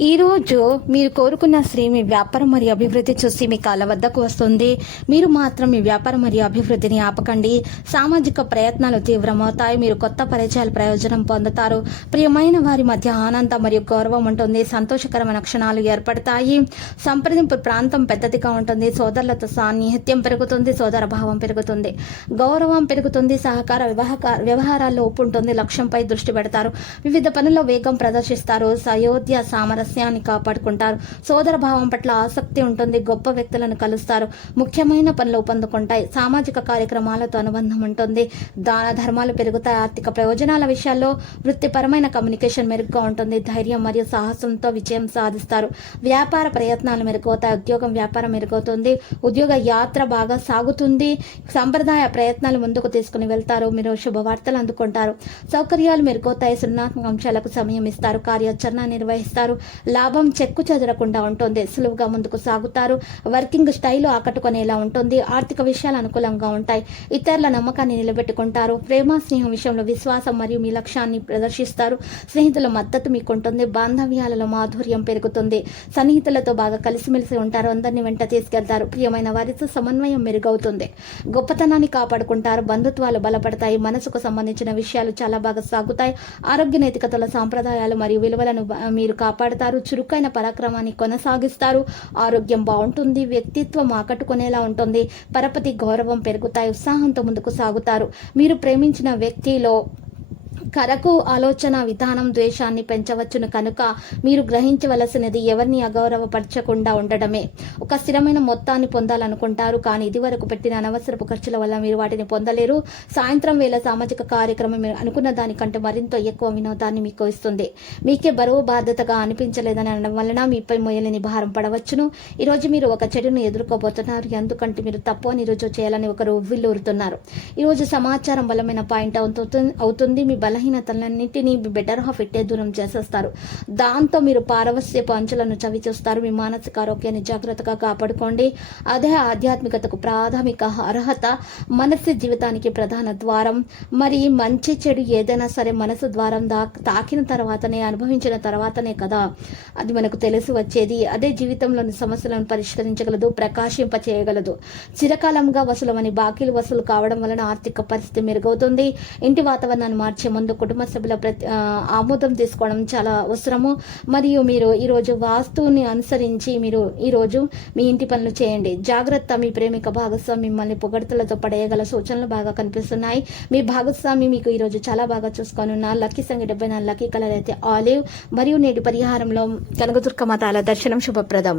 ఈరోజు మీరు కోరుకున్న స్త్రీ మీ వ్యాపారం మరియు అభివృద్ధి చూసి మీ కాళ్ళ వద్దకు వస్తుంది. మీరు మాత్రం మీ వ్యాపారం మరియు అభివృద్ధిని ఆపకండి. సామాజిక ప్రయత్నాలు తీవ్రమవుతాయి. మీరు కొత్త పరిచయాల ప్రయోజనం పొందుతారు. ప్రియమైన వారి మధ్య ఆనందం మరియు గౌరవం ఉంటుంది. సంతోషకరమైన క్షణాలు ఏర్పడతాయి. సంప్రదింపు ప్రాంతం పెద్దదిగా ఉంటుంది. సోదరులతో సాన్నిహిత్యం పెరుగుతుంది. సోదర భావం పెరుగుతుంది. గౌరవం పెరుగుతుంది. సహకార వ్యవహార వ్యవహారాల్లో ఉప్పు ఉంటుంది లక్ష్యంపై దృష్టి పెడతారు. వివిధ పనుల్లో వేగం ప్రదర్శిస్తారు. సయోధ్య సామరస్యాన్ని కాపాడుకుంటారు. సోదర భావం పట్ల ఆసక్తి ఉంటుంది. గొప్ప వ్యక్తులను కలుస్తారు. ముఖ్యమైన పనులు పొందుకుంటాయి సామాజిక కార్యక్రమాలతో అనుబంధం ఉంటుంది. దాన ధర్మాలు పెరుగుతాయి. ఆర్థిక ప్రయోజనాల విషయాల్లో వృత్తిపరమైన కమ్యూనికేషన్ మెరుగ్గా ఉంటుంది. ధైర్యం మరియు సాహసంతో విజయం సాధిస్తారు. వ్యాపార ప్రయత్నాలు మెరుగవుతాయి. ఉద్యోగం వ్యాపారం మెరుగవుతుంది. ఉద్యోగ యాత్ర బాగా సాగుతుంది. సంప్రదాయ ప్రయత్నాలు ముందుకు తీసుకుని వెళ్తారు. మీరు శుభవార్తలు అందుకుంటారు. సౌకర్యాలు మెరుగవుతాయి. సున్నాత్మక అంశాలకు సమయం ఇస్తారు. కార్యాచరణ నిర్వహిస్తారు. లాభం చెక్కు చెదరకుండా ఉంటుంది. సులువుగా ముందుకు సాగుతారు. వర్కింగ్ స్టైల్ ఆకట్టుకునేలా ఉంటుంది. ఆర్థిక విషయాలు అనుకూలంగా ఉంటాయి. ఇతరుల నమ్మకాన్ని నిలబెట్టుకుంటారు. ప్రేమ స్నేహం విషయంలో విశ్వాసం మరియు మీ లక్ష్యాన్ని ప్రదర్శిస్తారు. స్నేహితుల మద్దతు మీకు ఉంటుంది బాంధవ్యాలలో మాధుర్యం పెరుగుతుంది. సన్నిహితులతో బాగా కలిసిమెలిసి ఉంటారు. అందరిని వెంట తీసుకెళ్తారు. ప్రియమైన వారితో సమన్వయం మెరుగవుతుంది. గొప్పతనాన్ని కాపాడుకుంటారు. బంధుత్వాలు బలపడతాయి. మనసుకు సంబంధించిన విషయాలు చాలా బాగా సాగుతాయి. ఆరోగ్య నైతికతల సాంప్రదాయాలు మరియు విలువలను మీరు కాపాడుతారు. చురుకైన పరాక్రమాన్ని కొనసాగిస్తారు. ఆరోగ్యం బాగుంటుంది వ్యక్తిత్వం ఆకట్టుకునేలా ఉంటుంది. పరపతి గౌరవం పెరుగుతాయి ఉత్సాహంతో ముందుకు సాగుతారు. మీరు ప్రేమించిన వ్యక్తిలో కరకు ఆలోచన విధానం ద్వేషాన్ని పెంచవచ్చును కనుక మీరు గ్రహించవలసినది ఎవరిని అగౌరవపరచకుండా ఉండడమే. ఒక స్థిరమైన మొత్తాన్ని పొందాలనుకుంటారు కానీ ఇదివరకు పెట్టిన అనవసరపు ఖర్చుల వల్ల మీరు వాటిని పొందలేరు. సాయంత్రం వేళ సామాజిక కార్యక్రమం మీరు అనుకున్న దానికంటే మరింత ఎక్కువ వినోదాన్ని మీకు ఇస్తుంది. మీకే బరువు బాధ్యతగా అనిపించలేదని అనడం వలన మీపై మొయలేని భారం పడవచ్చును. ఈ రోజు మీరు ఒక చెడును ఎదుర్కోబోతున్నారు. ఎందుకంటే మీరు తప్పు అని రుజువు చేయాలని ఒకరు ఉవ్విల్లూరుతున్నారు ఈ రోజు సమాచారం బలమైన పాయింట్ అవుతుంది అవుతుంది. మీ బలహీనతలన్నింటినీ బెటర్ హాఫ్ ఇట్టే దూరం చేసేస్తారు. దాంతో మీరు పారవస్యపు అంచులను చవి చూస్తారు మీ మానసిక ఆరోగ్యాన్ని జాగ్రత్తగా కాపాడుకోండి. అదే ఆధ్యాత్మికతకు ప్రాథమిక అర్హత మనస్సు జీవితానికి ప్రధాన ద్వారం. మరి మంచి చెడు ఏదైనా సరే మనసు ద్వారం దా తాకిన తర్వాతనే అనుభవించిన తర్వాతనే కదా. అది మనకు తెలిసి వచ్చేది. అదే జీవితంలోని సమస్యలను పరిష్కరించగలదు ప్రకాశింప చేయగలదు. చిరకాలంగా వసూలమని బాకీలు వసూలు కావడం వలన ఆర్థిక పరిస్థితి మెరుగవుతుంది. ఇంటి వాతావరణాన్ని మార్చే ముందు కుటుంబ సభ్యుల ప్రతి ఆమోదం తీసుకోవడం చాలా అవసరము. మరియు మీరు ఈరోజు వాస్తువుని అనుసరించి మీరు ఈరోజు మీ ఇంటి పనులు చేయండి. జాగ్రత్త మీ ప్రేమిక భాగస్వామి మిమ్మల్ని పొగడతలతో పడేయగల సూచనలు బాగా కనిపిస్తున్నాయి. మీ భాగస్వామి మీకు ఈరోజు చాలా బాగా చూసుకోనున్న లక్కీ సంఖ్య డెబ్బై నాలుగు లక్కీ కలర్ అయితే ఆలివ్. మరియు నేటి పరిహారంలో కనకదుర్గ మతాల దర్శనం శుభప్రదం.